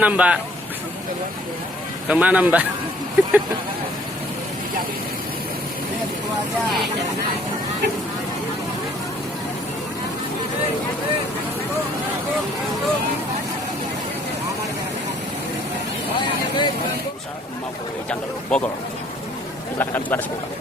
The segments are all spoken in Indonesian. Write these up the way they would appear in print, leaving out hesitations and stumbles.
Kemana Mbak? Kemana Mbak? Mau ke Jangkar Bogor. Di belakang kami juga ada sebuah.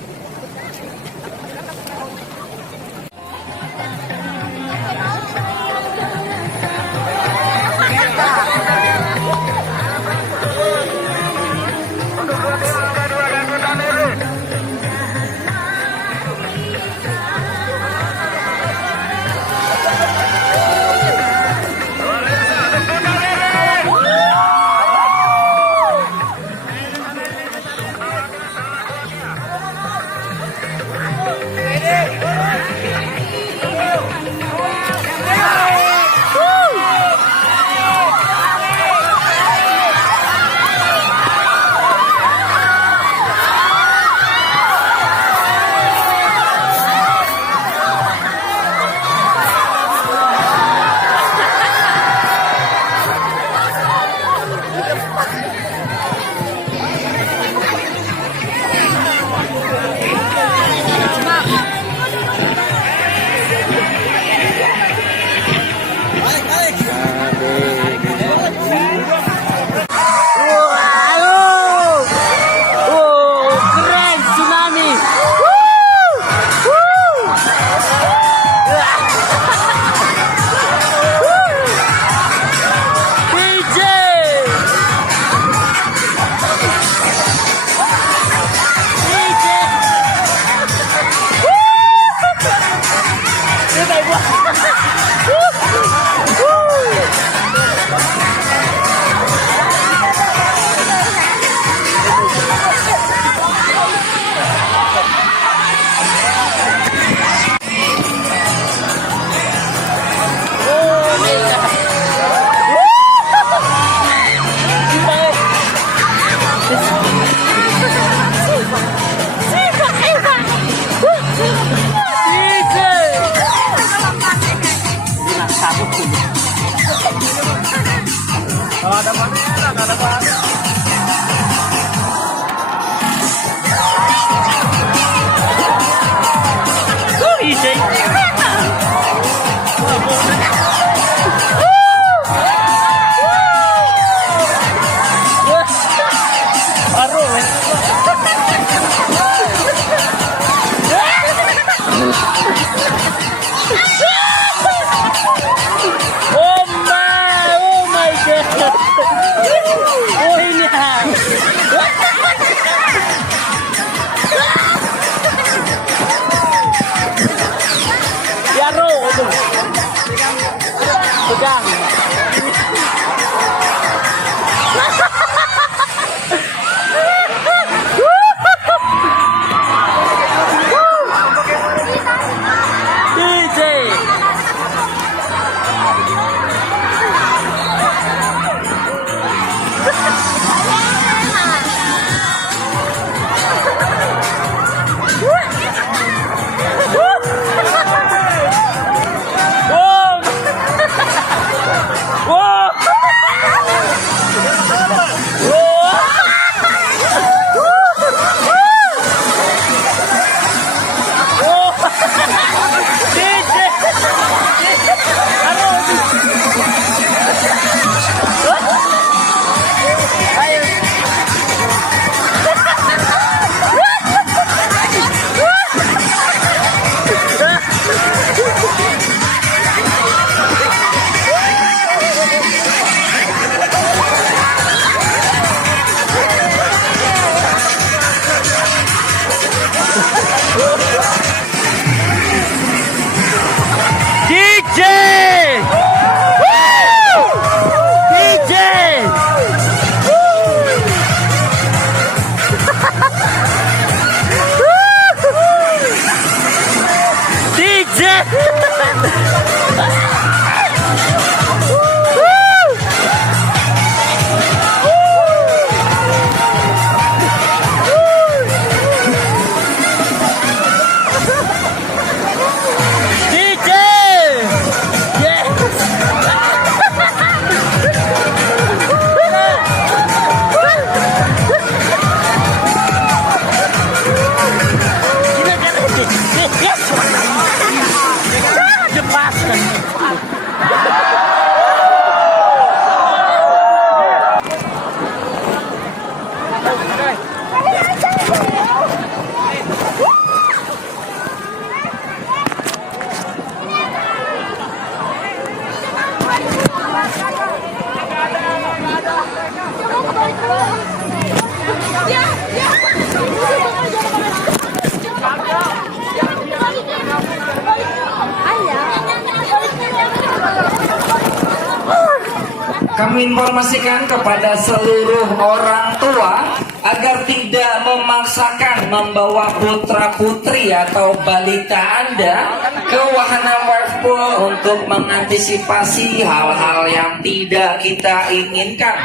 Kami informasikan kepada seluruh orang tua agar tidak memaksakan membawa putra-putri atau balita Anda ke wahana wave pool untuk mengantisipasi hal-hal yang tidak kita inginkan.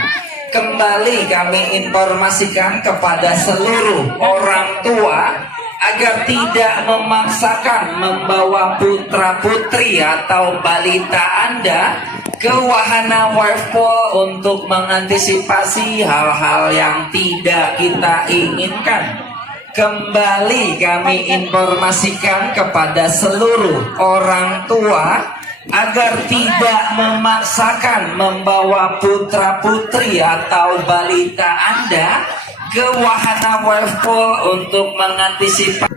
Kembali kami informasikan kepada seluruh orang tua agar tidak memaksakan membawa putra-putri atau balita Anda ke wahana wave pool untuk mengantisipasi hal-hal yang tidak kita inginkan. Kembali kami informasikan kepada seluruh orang tua agar tidak memaksakan membawa putra-putri atau balita Anda ke wahana wave pool untuk mengantisipasi.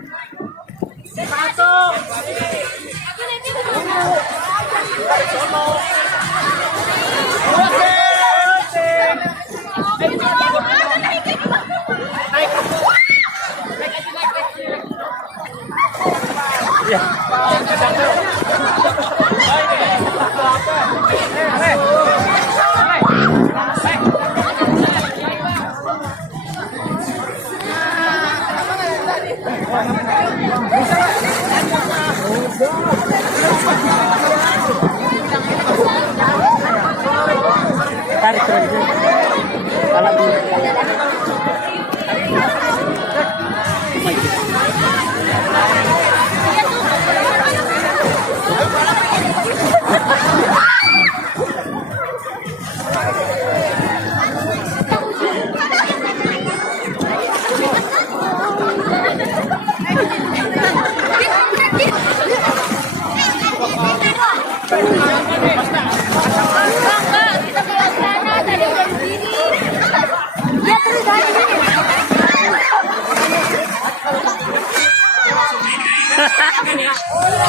Tarik terus. Alat dulu.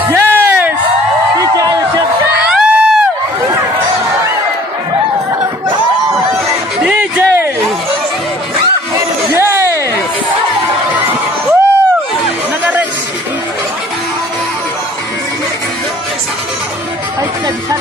Yes! DJ Yusuf. DJ. Yes. Woo! Nagares. Ay, bisa.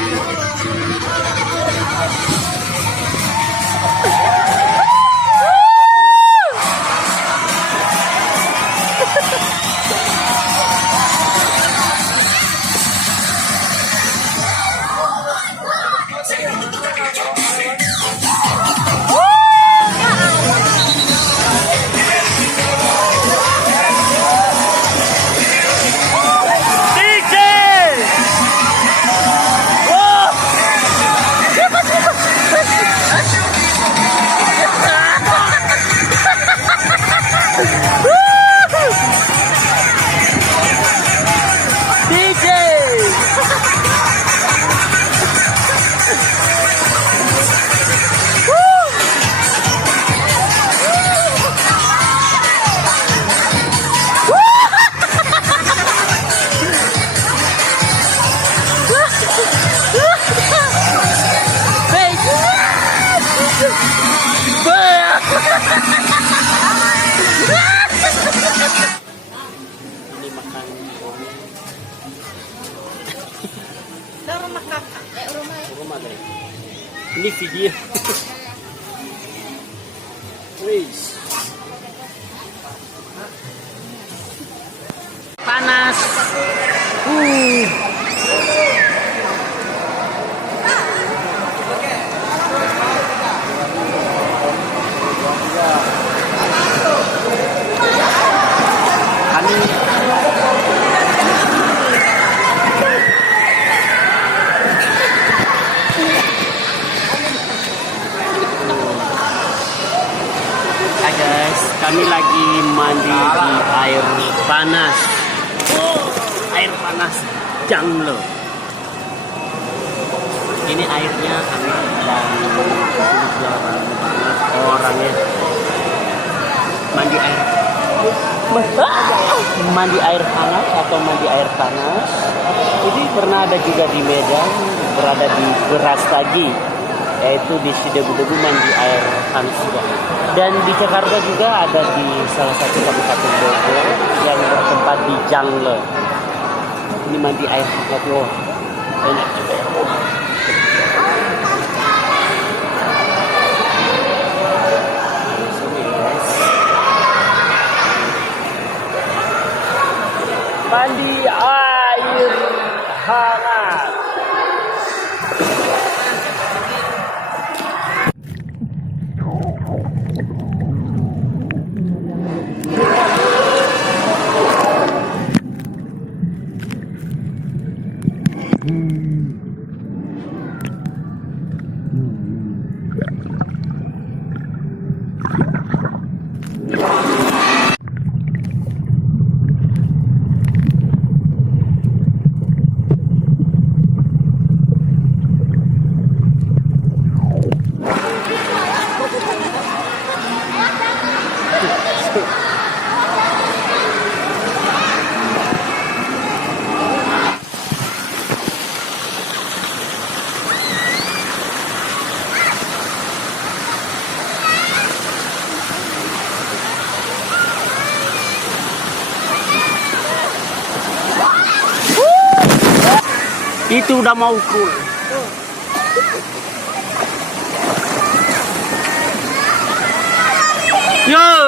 Ini makan rumah kakak, rumah deh. Ini video. Wis. Panas. Kami lagi mandi di air panas. Air panas Janglo. Ini airnya hangat dan orangnya mandi air hangat atau mandi air panas. Ini pernah ada juga di Medan, berada di Beras Tagi, yaitu di Sidebu-debu mandi air Hansga. Dan di Jakarta juga ada di salah satu kabupaten Bogor yang bertempat di Jangle. Ini mandi air hangat, wow, enak juga ya. Mandi air hangat. Itu udah mau cool. Yo.